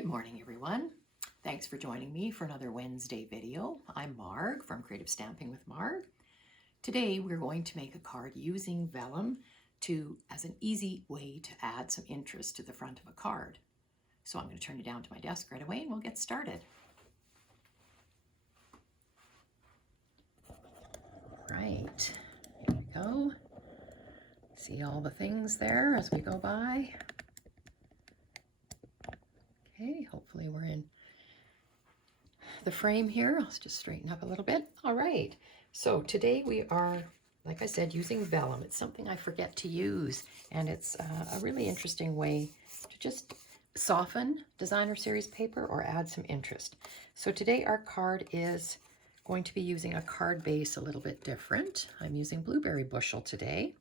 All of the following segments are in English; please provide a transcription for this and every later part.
Good morning, everyone. Thanks for joining me for another Wednesday video. I'm Marg from Creative Stamping with Marg. Today we're going to make a card using vellum as an easy way to add some interest to the front of a card. So I'm going to turn you down to my desk right away and we'll get started. Right, here we go. See all the things there as we go by. Okay, hopefully we're in the frame here. Let's just straighten up a little bit. All right, so today we are, like I said, using vellum. It's something I forget to use, and it's a really interesting way to just soften designer series paper or add some interest. So today our card is going to be using a card base a little bit different. I'm using blueberry bushel today.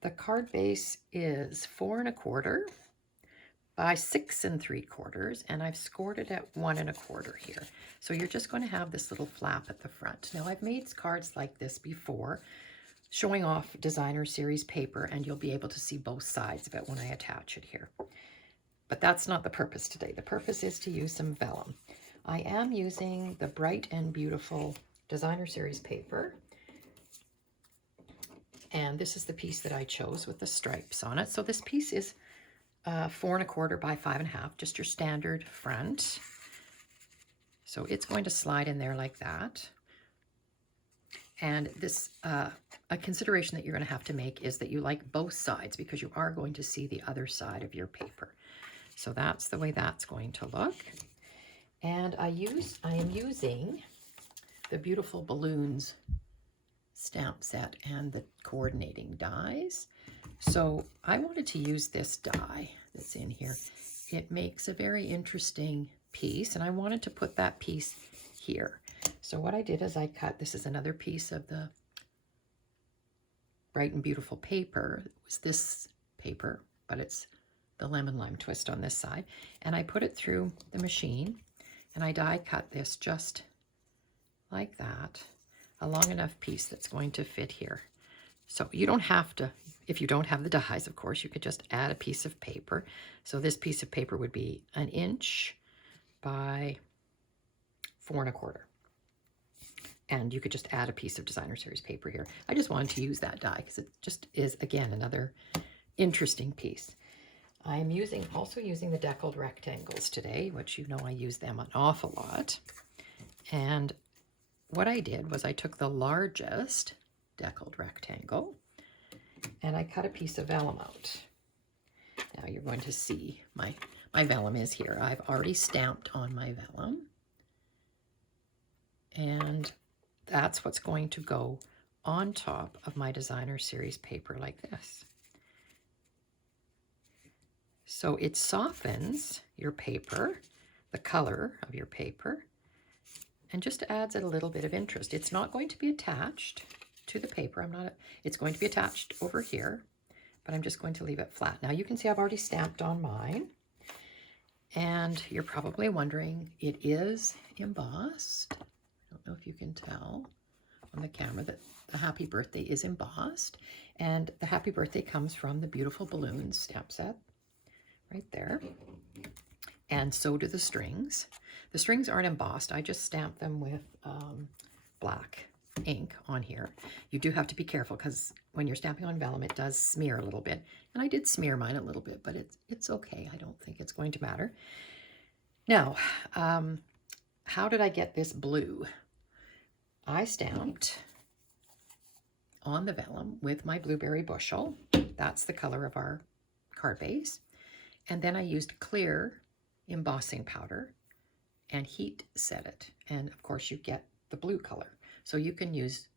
The card base is 4 1/4 by 6 3/4, and I've scored it at 1 1/4 here. So you're just going to have this little flap at the front. Now I've made cards like this before, showing off designer series paper, and you'll be able to see both sides of it when I attach it here. But that's not the purpose today. The purpose is to use some vellum. I am using the Bright and Beautiful designer series paper, and this is the piece that I chose with the stripes on it. So this piece is 4 1/4 by 5 1/2, just your standard front. So it's going to slide in there like that. And this, a consideration that you're going to have to make is that you like both sides, because you are going to see the other side of your paper. So that's the way that's going to look. And I am using the Beautiful Balloons stamp set and the coordinating dies. So I wanted to use this die that's in here. It makes a very interesting piece, and I wanted to put that piece here. So what I did is I cut, this is another piece of the Bright and Beautiful paper. It was this paper, but it's the lemon lime twist on this side. And I put it through the machine, and I die cut this just like that, a long enough piece that's going to fit here. So you don't have to, if you don't have the dies, of course, you could just add a piece of paper. So this piece of paper would be 1 inch by 4 1/4. And you could just add a piece of designer series paper here. I just wanted to use that die because it just is, again, another interesting piece. I'm also using the deckled rectangles today, which you know I use them an awful lot. And what I did was I took the largest deckled rectangle and I cut a piece of vellum out. Now you're going to see my vellum is here. I've already stamped on my vellum, and that's what's going to go on top of my designer series paper like this. So it softens your paper, the color of your paper, and just adds a little bit of interest. It's not going to be attached to the paper. It's going to be attached over here, but I'm just going to leave it flat. Now you can see I've already stamped on mine, and you're probably wondering, it is embossed. I don't know if you can tell on the camera that the happy birthday is embossed, and the happy birthday comes from the Beautiful Balloons stamp set right there. And so do the strings. The strings aren't embossed. I just stamped them with black ink on here. You do have to be careful because when you're stamping on vellum, it does smear a little bit. And I did smear mine a little bit, but it's okay. I don't think it's going to matter. Now, how did I get this blue? I stamped on the vellum with my blueberry bushel. That's the color of our card base. And then I used clear embossing powder and heat set it. And of course you get the blue color. So you can use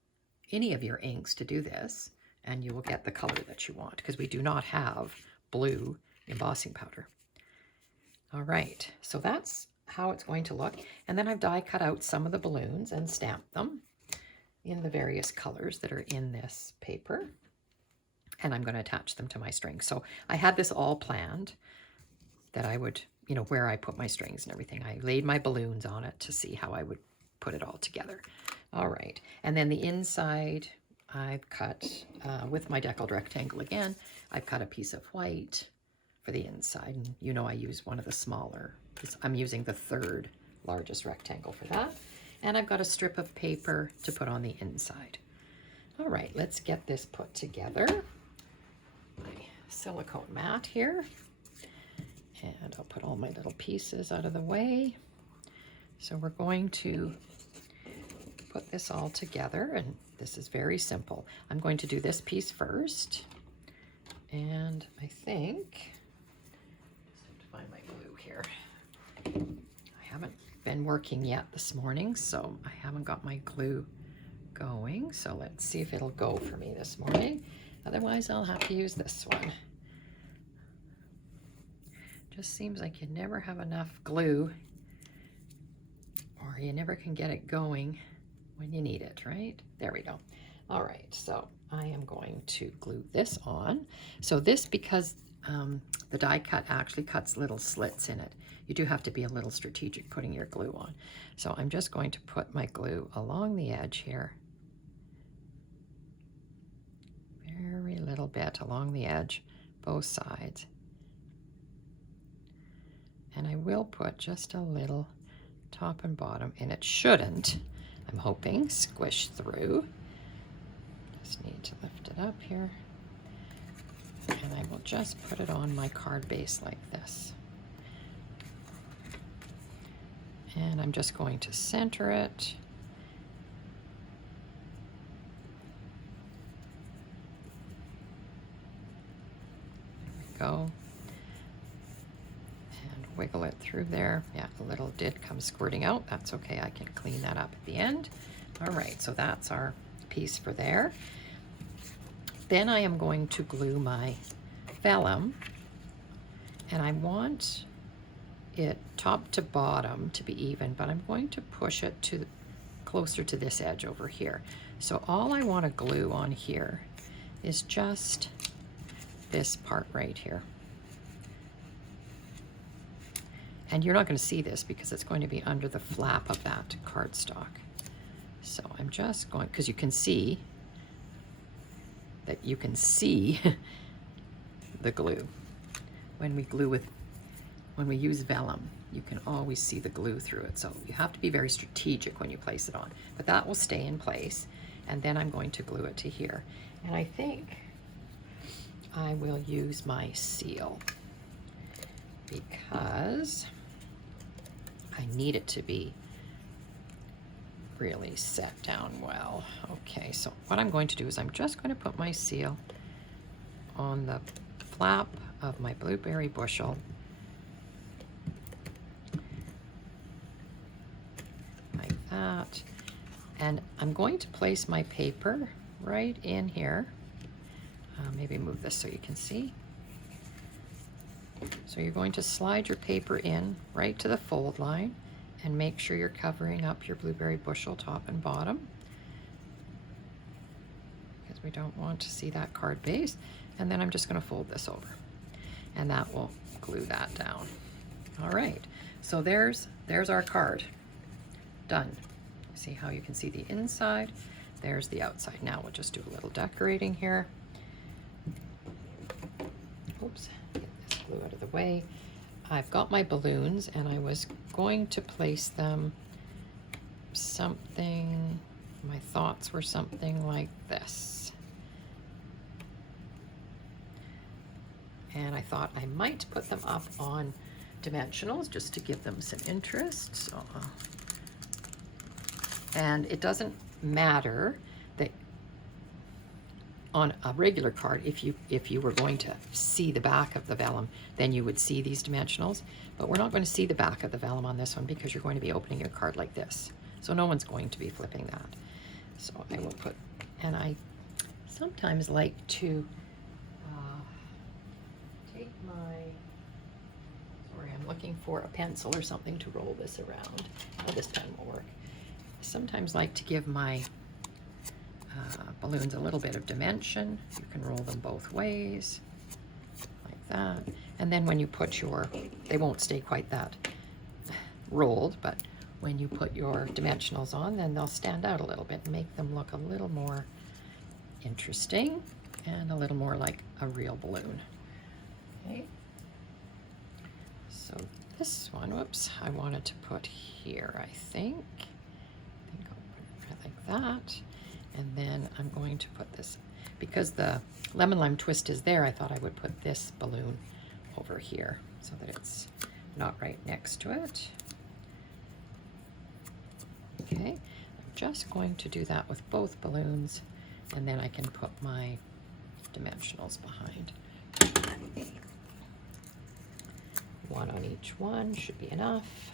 any of your inks to do this and you will get the color that you want, because we do not have blue embossing powder. All right, so that's how it's going to look. And then I've die cut out some of the balloons and stamped them in the various colors that are in this paper. And I'm going to attach them to my strings. So I had this all planned, that I would, you know, where I put my strings and everything. I laid my balloons on it to see how I would put it all together. All right, and then the inside I've cut with my deckled rectangle again. I've cut a piece of white for the inside. And you know I use one of the smaller. I'm using the 3rd largest rectangle for that. And I've got a strip of paper to put on the inside. All right, let's get this put together. My silicone mat here. And I'll put all my little pieces out of the way. So we're going to put this all together, and this is very simple. I'm going to do this piece first. And I think, just have to find my glue here. I haven't been working yet this morning, so I haven't got my glue going. So let's see if it'll go for me this morning. Otherwise, I'll have to use this one. Just seems like you never have enough glue, or you never can get it going when you need it, right? There we go. All right, so I am going to glue this on. So this, because the die cut actually cuts little slits in it, you do have to be a little strategic putting your glue on. So I'm just going to put my glue along the edge here. Very little bit along the edge, both sides. And I will put just a little top and bottom, and it shouldn't, I'm hoping, squish through. Just need to lift it up here. And I will just put it on my card base like this. And I'm just going to center it. There we go. And wiggle it through there. Yeah, a little did come squirting out. That's okay, I can clean that up at the end. All right, so that's our piece for there. Then I am going to glue my vellum, and I want it top to bottom to be even, but I'm going to push it to closer to this edge over here. So all I want to glue on here is just this part right here. And you're not going to see this because it's going to be under the flap of that cardstock. So I'm just going, because you can see that you can see the glue. When we use vellum, you can always see the glue through it. So you have to be very strategic when you place it on. But that will stay in place. And then I'm going to glue it to here. And I think I will use my seal because I need it to be really set down well. Okay, so what I'm going to do is I'm just going to put my seal on the flap of my blueberry bushel. Like that. And I'm going to place my paper right in here. Maybe move this so you can see. So you're going to slide your paper in right to the fold line and make sure you're covering up your blueberry bushel top and bottom, because we don't want to see that card base. And then I'm just going to fold this over, and that will glue that down. All right, so there's our card done. See how you can see the inside? There's the outside. Now we'll just do a little decorating here. Oops, get this glue out of the way. I've got my balloons, and I was going to place them something, my thoughts were something like this. And I thought I might put them up on dimensionals just to give them some interest. So, and it doesn't matter that on a regular card, if you were going to see the back of the vellum, then you would see these dimensionals. But we're not going to see the back of the vellum on this one because you're going to be opening your card like this. So no one's going to be flipping that. So I will put, and I sometimes like to take my, sorry, I'm looking for a pencil or something to roll this around. Oh, this pen will work. I sometimes like to give my balloons a little bit of dimension. You can roll them both ways, like that. And then when you put your, they won't stay quite that rolled, but when you put your dimensionals on, then they'll stand out a little bit and make them look a little more interesting and a little more like a real balloon. Okay, So this one, whoops, I wanted to put here, I think. I'll put it right like that. And then I'm going to put this, because the lemon lime twist is there, I thought I would put this balloon over here so that it's not right next to it. Okay, I'm just going to do that with both balloons, and then I can put my dimensionals behind. One on each one should be enough.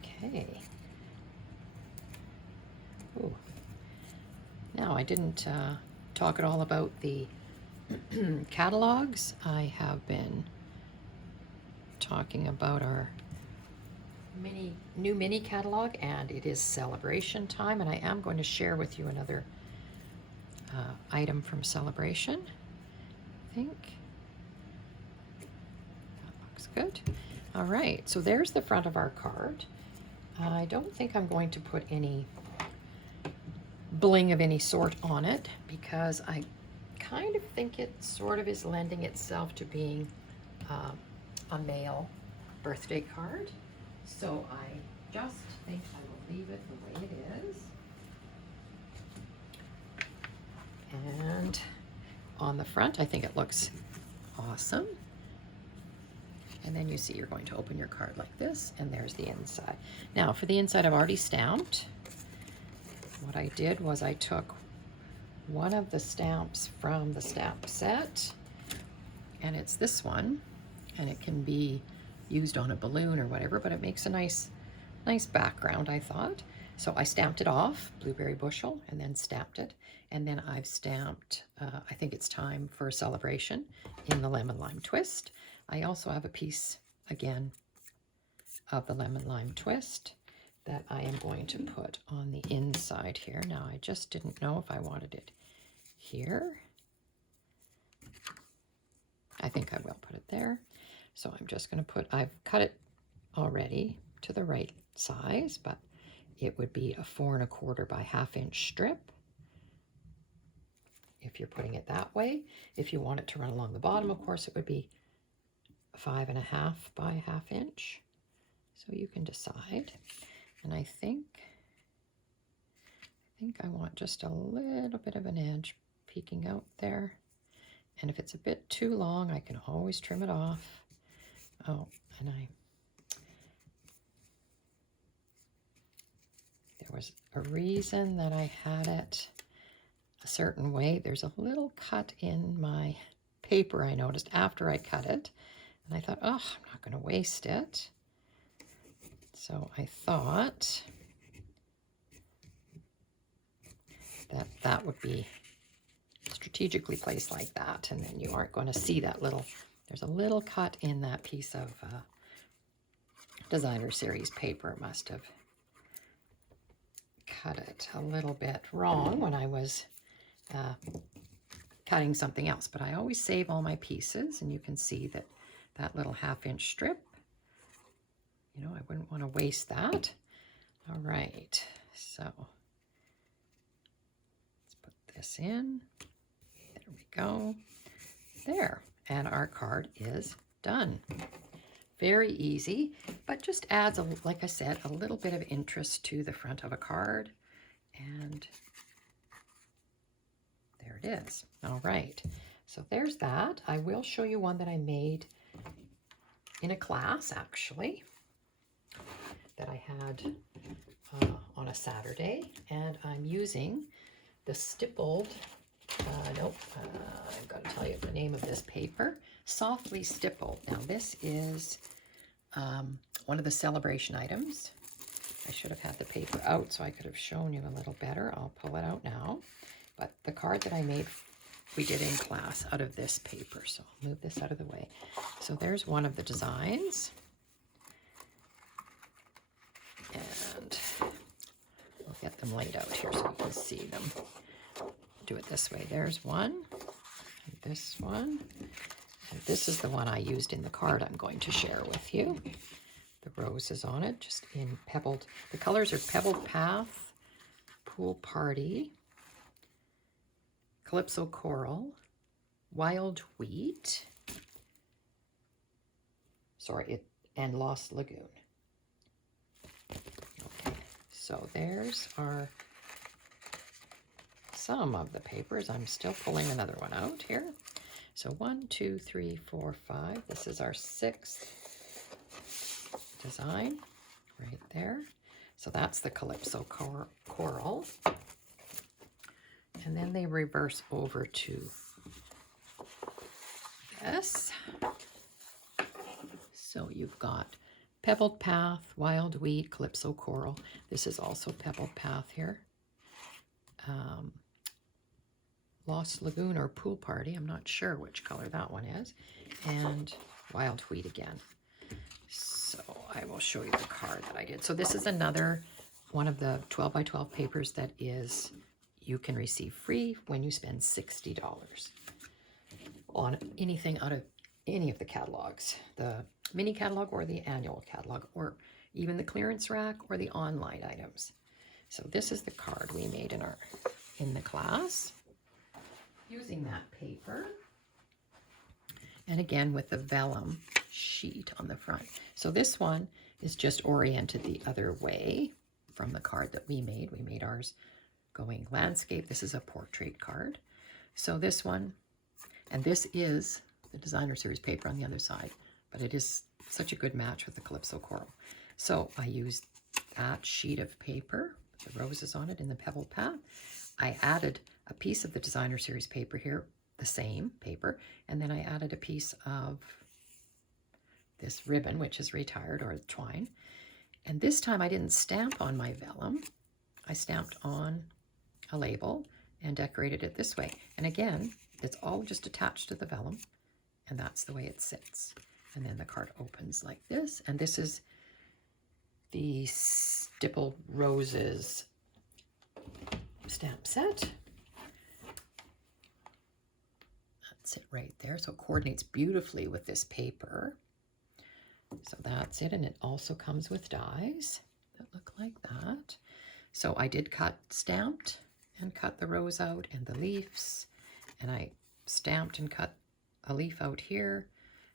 Okay. Ooh. Now, I didn't talk at all about the catalogs. I have been talking about our new mini catalog, and it is celebration time, and I am going to share with you another item from Celebration, I think. That looks good. All right, so there's the front of our card. I don't think I'm going to put any bling of any sort on it, because I kind of think it sort of is lending itself to being a male birthday card. So I just think I will leave it the way it is. And on the front, I think it looks awesome. And then you see you're going to open your card like this, and there's the inside. Now, for the inside, I've already stamped. What I did was I took one of the stamps from the stamp set, and it's this one, and it can be used on a balloon or whatever, but it makes a nice background, I thought. So I stamped it off, blueberry bushel, and then stamped it. And then I've stamped, I think it's time for a celebration in the lemon lime twist. I also have a piece, again, of the lemon lime twist that I am going to put on the inside here. Now, I just didn't know if I wanted it here. I think I will put it there. So I'm just going to put, I've cut it already to the right size, but it would be a 4 1/4 by 1/2 inch strip if you're putting it that way. If you want it to run along the bottom, of course, it would be 5 1/2 by 1/2 inch. So you can decide. And I think I want just a little bit of an edge peeking out there. And if it's a bit too long, I can always trim it off. Oh, and there was a reason that I had it a certain way. There's a little cut in my paper I noticed after I cut it. And I thought, oh, I'm not going to waste it. So I thought that would be strategically placed like that. And then you aren't going to see that little, there's a little cut in that piece of designer series paper. Must have cut it a little bit wrong when I was cutting something else, but I always save all my pieces, and you can see that that little 1/2 inch strip, you know, I wouldn't want to waste that. All right, so let's put this in. There we go. There, and our card is done. Very easy, but just adds, like I said, a little bit of interest to the front of a card. And there it is. All right, so there's that. I will show you one that I made in a class, actually, that I had on a Saturday. And I'm using the stippled, I've got to tell you the name of this paper, Softly Stippled. Now, this is one of the celebration items. I should have had the paper out so I could have shown you a little better. I'll pull it out now. But the card that I made, we did in class out of this paper. So I'll move this out of the way. So there's one of the designs. And we'll get them laid out here so you can see them. Do it this way. There's one, and this one. And this is the one I used in the card I'm going to share with you. The roses on it, just in pebbled. The colors are Pebbled Path, Pool Party, Calypso Coral, Wild Wheat, and Lost Lagoon. Okay, so there's our some of the papers. I'm still pulling another one out here. So 1, 2, 3, 4, 5. This is our 6th design right there. So that's the Calypso Coral. And then they reverse over to this. So you've got Pebbled Path, Wild Wheat, Calypso Coral. This is also Pebbled Path here. Lost Lagoon or Pool Party. I'm not sure which color that one is. And Wild Wheat again. So I will show you the card that I did. So this is another one of the 12 by 12 papers that is you can receive free when you spend $60 on anything out of any of the catalogs, the mini catalog or the annual catalog, or even the clearance rack or the online items. So this is the card we made in the class using that paper. And again with the vellum sheet on the front. So this one is just oriented the other way from the card that we made. We made ours going landscape. This is a portrait card. So this one, and this is the designer series paper on the other side, but it is such a good match with the Calypso Coral. So I used that sheet of paper, the roses on it in the Pebbled Path. I added a piece of the designer series paper here, the same paper, and then I added a piece of this ribbon, which is retired, or twine. And this time I didn't stamp on my vellum. I stamped on a label and decorated it this way. And again, it's all just attached to the vellum, and that's the way it sits. And then the card opens like this, and this is the Stippled Roses stamp set. That's it right there. So it coordinates beautifully with this paper. So that's it, and it also comes with dies that look like that. So I did stamped and cut the rose out and the leaves, and I stamped and cut a leaf out here.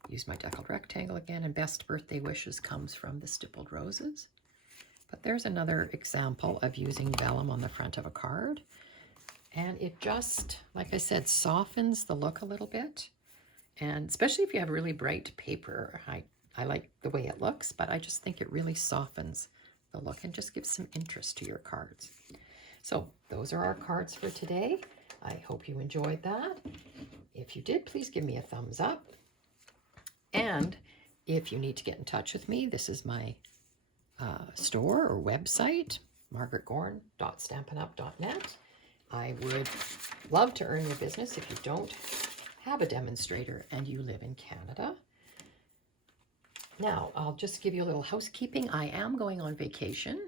Used my deckled rectangle again, and Best Birthday Wishes comes from the Stippled Roses. But there's another example of using vellum on the front of a card. And it just, like I said, softens the look a little bit. And especially if you have really bright paper, I like the way it looks, but I just think it really softens the look and just gives some interest to your cards. So those are our cards for today. I hope you enjoyed that. If you did, please give me a thumbs up. And if you need to get in touch with me, this is my store or website, margaretgorn.stampinup.net. I would love to earn your business if you don't have a demonstrator and you live in Canada. Now, I'll just give you a little housekeeping. I am going on vacation.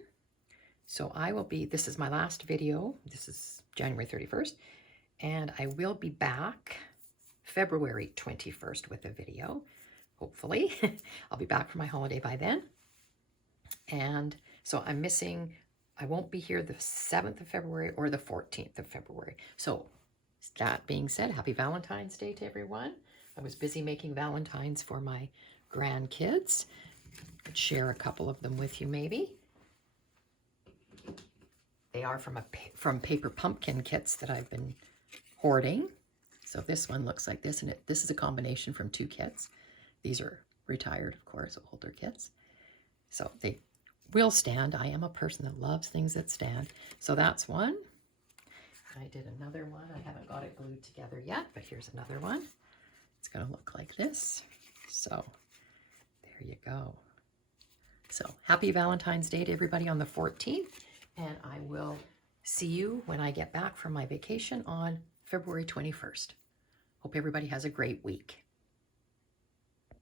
So this is my last video. This is January 31st. And I will be back February 21st with a video, hopefully. I'll be back for my holiday by then. And so I won't be here the 7th of February or the 14th of February. So that being said, happy Valentine's Day to everyone. I was busy making Valentines for my grandkids. I'd share a couple of them with you maybe. They are from paper pumpkin kits that I've been hoarding. So this one looks like this, and this is a combination from 2 kits. These are retired, of course, older kits. So they will stand. I am a person that loves things that stand. So that's one. I did another one. I haven't got it glued together yet, but here's another one. It's going to look like this. So there you go. So happy Valentine's Day to everybody on the 14th. And I will see you when I get back from my vacation on February 21st. Hope everybody has a great week.